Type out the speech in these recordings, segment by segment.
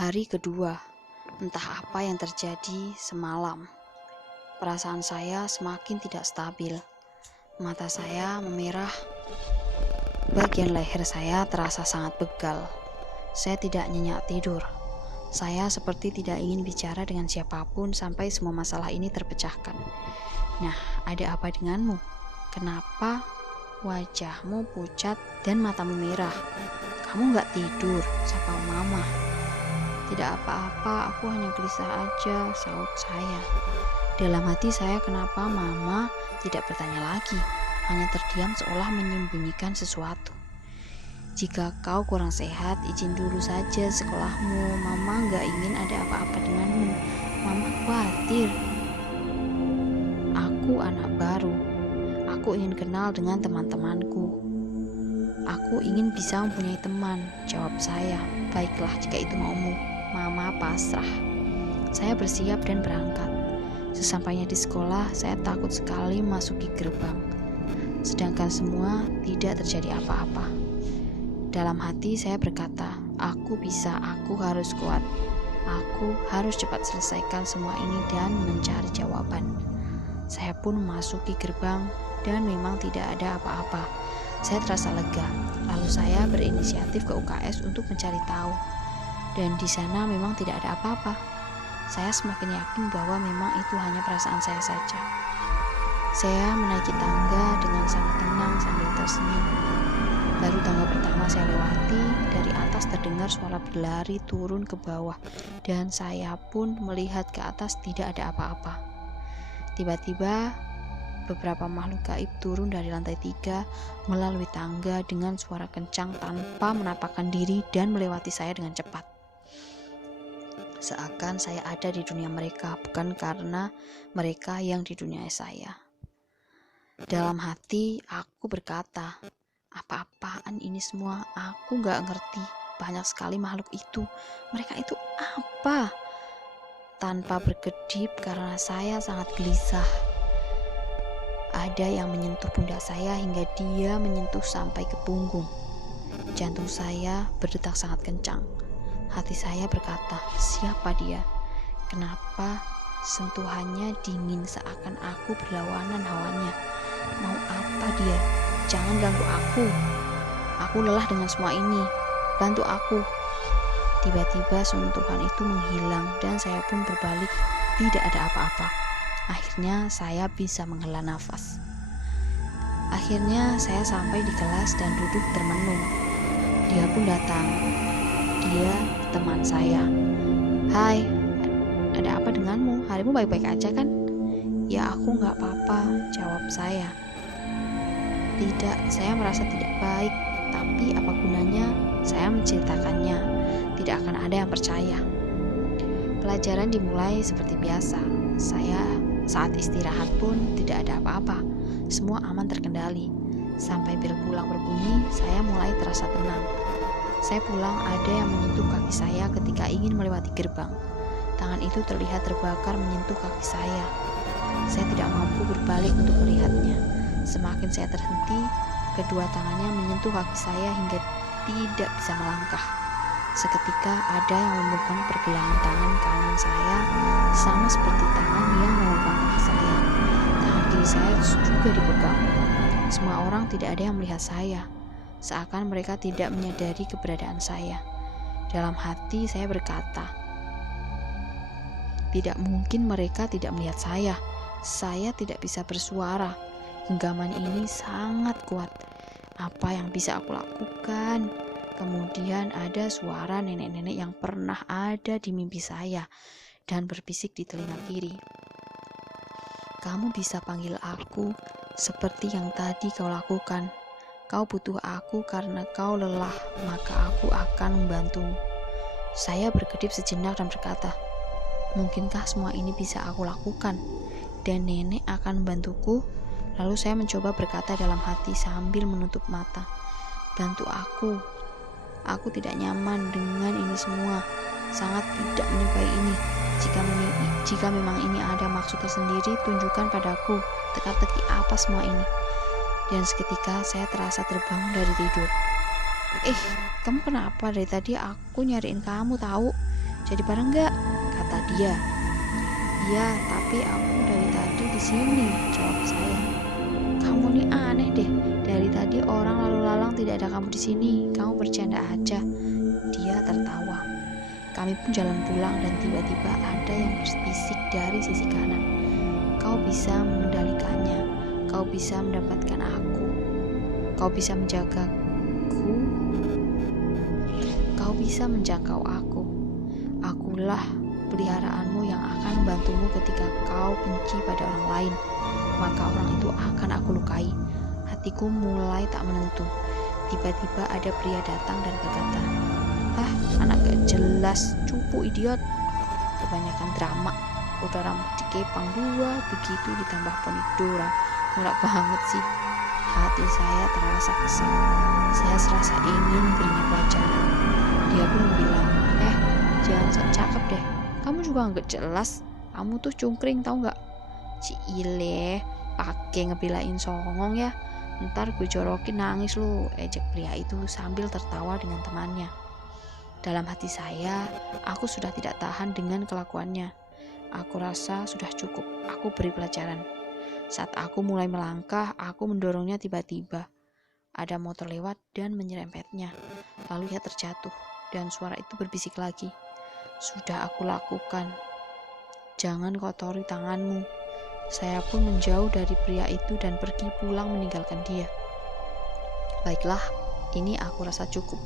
Hari kedua, entah apa yang terjadi semalam. Perasaan saya semakin tidak stabil. Mata saya memerah. Bagian leher saya terasa sangat pegal. Saya tidak nyenyak tidur. Saya seperti tidak ingin bicara dengan siapapun sampai semua masalah ini terpecahkan. Nah, ada apa denganmu? Kenapa wajahmu pucat dan matamu merah? Kamu gak tidur? Sapa mama. Tidak apa-apa, aku hanya gelisah aja, saut saya. Dalam hati saya, kenapa mama tidak bertanya lagi, hanya terdiam seolah menyembunyikan sesuatu. Jika kau kurang sehat, izin dulu saja sekolahmu. Mama gak ingin ada apa-apa denganmu. Mama khawatir. Aku anak baru. Aku ingin kenal dengan teman-temanku. Aku ingin bisa mempunyai teman, jawab saya. Baiklah jika itu maumu. Mama pasrah. Saya bersiap dan berangkat. Sesampainya di sekolah, saya takut sekali memasuki gerbang. Sedangkan semua tidak terjadi apa-apa. Dalam hati saya berkata, aku bisa, aku harus kuat. Aku harus cepat selesaikan semua ini dan mencari jawaban. Saya pun memasuki gerbang dan memang tidak ada apa-apa. Saya terasa lega. Lalu saya berinisiatif ke UKS untuk mencari tahu. Dan di sana memang tidak ada apa-apa. Saya semakin yakin bahwa memang itu hanya perasaan saya saja. Saya menaiki tangga dengan sangat tenang sambil tersenyum. Baru tangga pertama saya lewati, dari atas terdengar suara berlari turun ke bawah, dan saya pun melihat ke atas tidak ada apa-apa. Tiba-tiba beberapa makhluk gaib turun dari lantai 3 melalui tangga dengan suara kencang tanpa menapakkan diri dan melewati saya dengan cepat. Seakan saya ada di dunia mereka, bukan karena mereka yang di dunia saya. Dalam hati aku berkata, apa-apaan ini semua? Aku gak ngerti. Banyak sekali makhluk itu. Mereka itu apa? Tanpa berkedip karena saya sangat gelisah. Ada yang menyentuh pundak saya hingga dia menyentuh sampai ke punggung. Jantung saya berdetak sangat kencang. Hati saya berkata, siapa dia? Kenapa sentuhannya dingin seakan aku berlawanan hawanya? Mau apa dia? Jangan ganggu aku. Aku lelah dengan semua ini. Bantu aku. Tiba-tiba sentuhan itu menghilang dan saya pun berbalik. Tidak ada apa-apa. Akhirnya saya bisa menghela nafas. Akhirnya saya sampai di kelas dan duduk termenung. Dia pun datang. Dia teman saya. Hai, ada apa denganmu? Harimu baik-baik aja kan? Ya aku gak apa-apa, jawab saya. Tidak, saya merasa tidak baik. Tapi apa gunanya saya menceritakannya? Tidak akan ada yang percaya. Pelajaran dimulai seperti biasa. Saya saat istirahat pun tidak ada apa-apa. Semua aman terkendali. Sampai bel pulang berbunyi, saya mulai terasa tenang. Saya pulang, ada yang menyentuh kaki saya ketika ingin melewati gerbang. Tangan itu terlihat terbakar menyentuh kaki saya. Saya tidak mampu berbalik untuk melihatnya. Semakin saya terhenti, kedua tangannya menyentuh kaki saya hingga tidak bisa melangkah. Seketika ada yang memegang pergelangan tangan kanan saya, sama seperti tangan yang memegang kaki saya. Tangan kiri saya juga dipegang. Semua orang tidak ada yang melihat saya. Seakan mereka tidak menyadari keberadaan saya. Dalam hati saya berkata, tidak mungkin mereka tidak melihat saya. Saya tidak bisa bersuara. Genggaman ini sangat kuat. Apa yang bisa aku lakukan? Kemudian ada suara nenek-nenek yang pernah ada di mimpi saya dan berbisik di telinga kiri. Kamu bisa panggil aku seperti yang tadi kau lakukan. Kau butuh aku karena kau lelah, maka aku akan membantumu. Saya berkedip sejenak dan berkata, mungkinkah semua ini bisa aku lakukan? Dan nenek akan membantuku? Lalu saya mencoba berkata dalam hati sambil menutup mata, bantu aku. Aku tidak nyaman dengan ini semua. Sangat tidak menyukai ini. Jika memang ini ada maksud tersendiri, tunjukkan padaku. Teka-teki apa semua ini? Dan seketika saya terasa terbangun dari tidur. Kamu kenapa? Dari tadi aku nyariin kamu tahu. Jadi bareng nggak? Kata dia. Iya, tapi aku dari tadi di sini, jawab saya. Kamu nih aneh deh. Dari tadi orang lalu lalang tidak ada kamu di sini. Kamu bercanda aja. Dia tertawa. Kami pun jalan pulang dan tiba-tiba ada yang berbisik dari sisi kanan. Kau bisa mengendalikannya. Kau bisa mendapatkan aku. Kau bisa menjagaku. Kau bisa menjangkau aku. Akulah peliharaanmu yang akan membantumu ketika kau benci pada orang lain. Maka orang itu akan aku lukai. Hatiku mulai tak menentu. Tiba-tiba ada pria datang dan berkata, "Ah, anak gak jelas, cupu idiot. Kebanyakan drama. Udah rambut dikepang 2, begitu ditambah poni Dora. Norak banget sih." Hati saya terasa kesal. Saya serasa ingin berinya pelajaran. Dia pun bilang, "Jangan sok cakep deh. Kamu juga gak jelas. Kamu tuh cungkring, tau gak? Cile, pakai ngebelain songong ya. Ntar gue jorokin nangis lu," ejek pria itu sambil tertawa dengan temannya. Dalam hati saya, aku sudah tidak tahan dengan kelakuannya. Aku rasa sudah cukup, aku beri pelajaran. Saat aku mulai melangkah, aku mendorongnya tiba-tiba. Ada motor lewat dan menyerempetnya. Lalu ia terjatuh, dan suara itu berbisik lagi. "Sudah aku lakukan. Jangan kotori tanganmu." Saya pun menjauh dari pria itu dan pergi pulang meninggalkan dia. Baiklah, ini aku rasa cukup.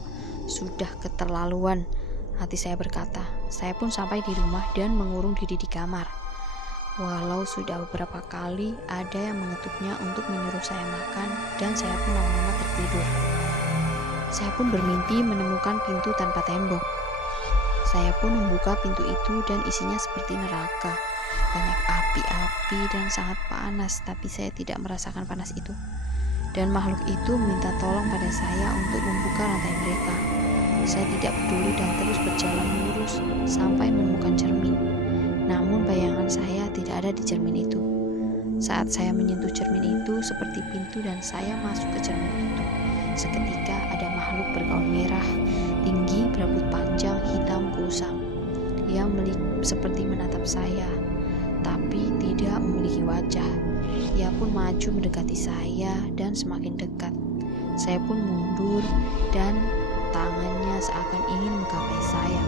Sudah keterlaluan, hati saya berkata. Saya pun sampai di rumah dan mengurung diri di kamar. Walau sudah beberapa kali ada yang mengetuknya untuk menyuruh saya makan, dan saya pun lama-lama tertidur. Saya pun bermimpi menemukan pintu tanpa tembok. Saya pun membuka pintu itu dan isinya seperti neraka. Banyak api-api dan sangat panas, tapi saya tidak merasakan panas itu. Dan makhluk itu minta tolong pada saya untuk membuka rantai mereka. Saya tidak peduli dan terus berjalan lurus sampai menemukan cermin. Namun bayangan saya tidak ada di cermin itu. Saat saya menyentuh cermin itu seperti pintu dan saya masuk ke cermin itu. Seketika ada makhluk bergaun merah, tinggi, berambut panjang, hitam kusam. Ia seperti menatap saya, tapi tidak memiliki wajah. Ia pun maju mendekati saya dan semakin dekat. Saya pun mundur dan tangannya seakan ingin menggapai saya.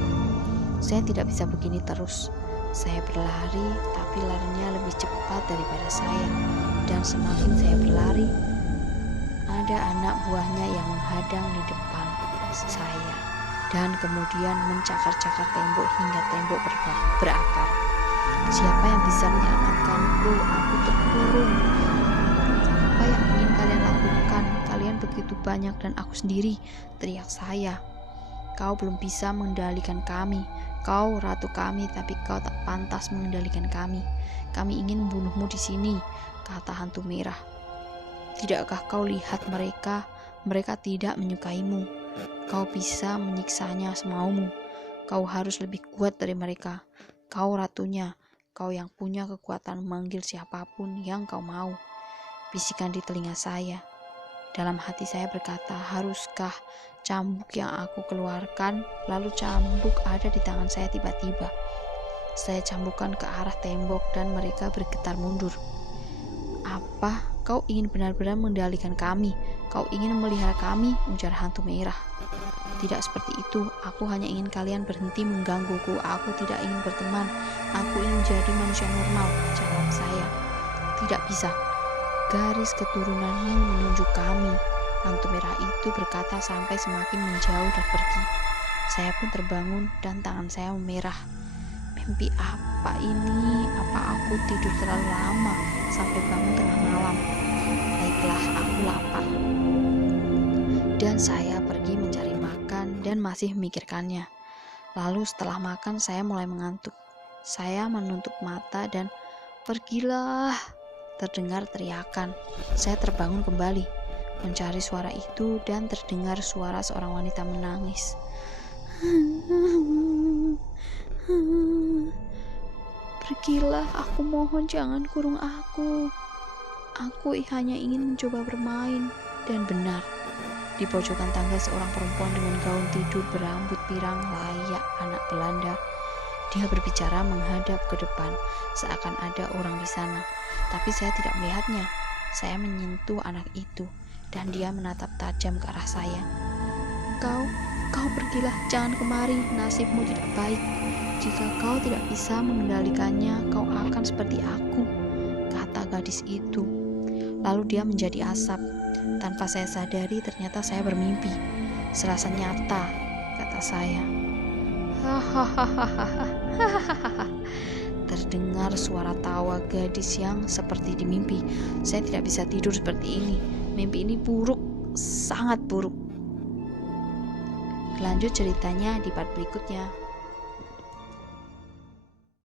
Saya tidak bisa begini terus. Saya berlari, tapi larinya lebih cepat daripada saya. Dan semakin saya berlari, ada anak buahnya yang menghadang di depan saya. Dan kemudian mencakar-cakar tembok hingga tembok berakar. "Siapa yang bisa menyelamatkanku? Aku terkurung. Apa yang ingin kalian lakukan? Kalian begitu banyak dan aku sendiri," teriak saya. "Kau belum bisa mengendalikan kami. Kau ratu kami, tapi kau tak pantas mengendalikan kami. Kami ingin membunuhmu di sini," kata hantu merah. "Tidakkah kau lihat mereka? Mereka tidak menyukaimu. Kau bisa menyiksanya semaumu. Kau harus lebih kuat dari mereka. Kau ratunya. Kau yang punya kekuatan memanggil siapapun yang kau mau," bisikan di telinga saya. Dalam hati saya berkata, haruskah cambuk yang aku keluarkan? Lalu cambuk ada di tangan saya tiba-tiba. Saya cambukkan ke arah tembok dan mereka bergetar mundur. "Apa? Kau ingin benar-benar mengendalikan kami? Kau ingin memelihara kami?" ujar hantu merah. "Tidak seperti itu. Aku hanya ingin kalian berhenti menggangguku. Aku tidak ingin berteman. Aku ingin menjadi manusia normal," jawab saya. "Tidak bisa. Garis keturunanmu menunjuk kami," hantu merah itu berkata sampai semakin menjauh dan pergi. Saya pun terbangun dan tangan saya memerah. Mimpi apa ini? Apa aku tidur terlalu lama sampai bangun tengah malam? Baiklah, aku lapar. Dan saya pergi mencari makan dan masih memikirkannya. Lalu setelah makan saya mulai mengantuk. Saya menutup mata dan "Pergilah!" terdengar teriakan. Saya terbangun kembali, mencari suara itu dan terdengar suara seorang wanita menangis. "Pergilah, aku mohon jangan kurung aku. Aku hanya ingin mencoba bermain." Dan benar, di pojokan tangga seorang perempuan dengan gaun tidur berambut pirang layak anak Belanda Dia berbicara menghadap ke depan, seakan ada orang di sana. Tapi saya tidak melihatnya. Saya menyentuh anak itu, dan dia menatap tajam ke arah saya. Kau pergilah, jangan kemari, nasibmu tidak baik. Jika kau tidak bisa mengendalikannya, kau akan seperti aku, kata gadis itu. Lalu dia menjadi asap. Tanpa saya sadari, ternyata saya bermimpi. Serasa nyata, kata saya. Hahaha. Terdengar suara tawa gadis yang seperti di mimpi. Saya tidak bisa tidur seperti ini. Mimpi ini buruk, sangat buruk. Lanjut ceritanya di part berikutnya.